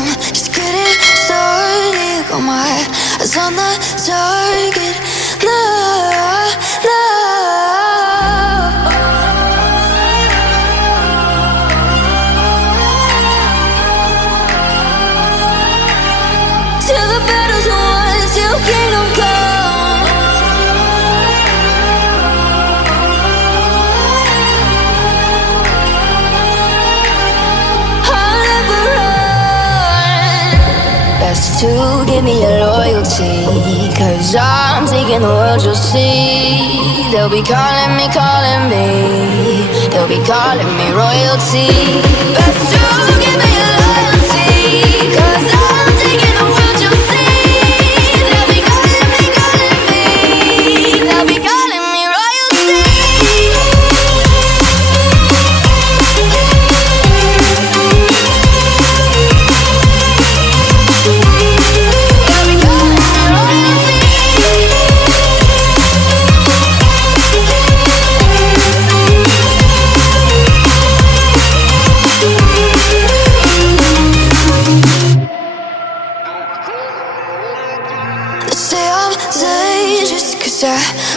I'm just getting started. Got my eyes on the target. No, no. Till the battle's won, till kingdom come. I'll never run. Best to give me your loyalty, 'cause I'm taking the world, you'll see. They'll be calling me, they'll be calling me royalty. Best to give me your loyalty, 'cause I'm taking the world, you'll see. They'll be calling me, they'll be calling me royalty. Say I'm dangerous, 'cause I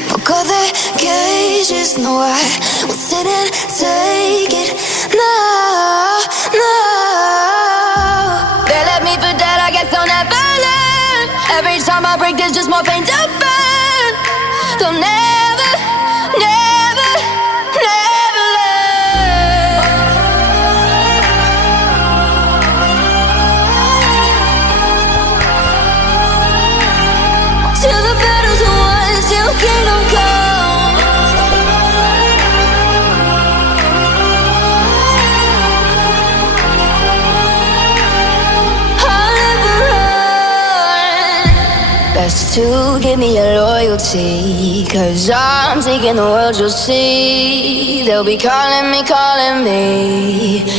broke all the cages. No, I won't sit and take it. No, no. They left me for dead, I guess I'll never learn. Every time I break, there's just more pain to burn. They'll never, never, never learn. Till the battle's won, till kingdom come. I'll never run. Best to give me your loyalty, 'cause I'm taking the world, you'll see. They'll be calling me,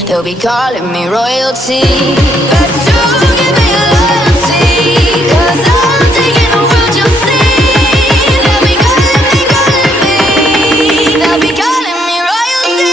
they'll be calling me royalty. Best to give me your loyalty, 'cause I'm taking the world, you'll see. They'll be calling me, they'll be calling me royalty.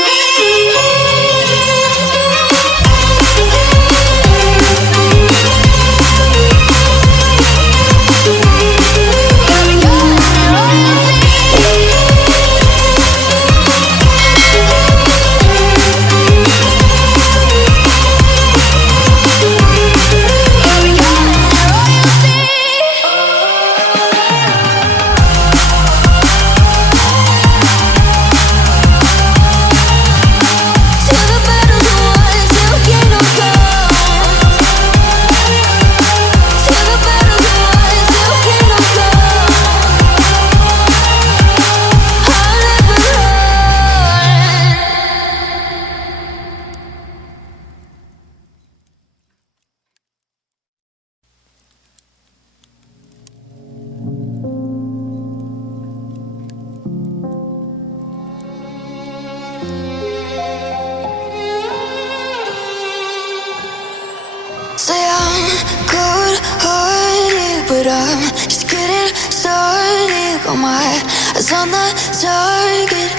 Say I'm good-hearted, but I'm just getting started. Got my eyes on the target.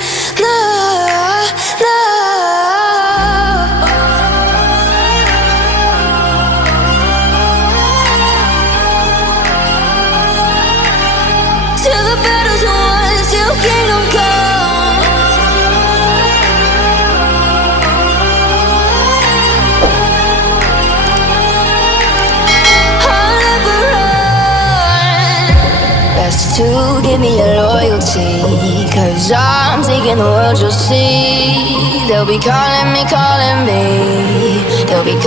No, no. Till the battle's won, till kingdom come. I'll never run. Best to give me your loyalty, 'cause I'm taking the world, you'll see. They'll be calling me, they'll be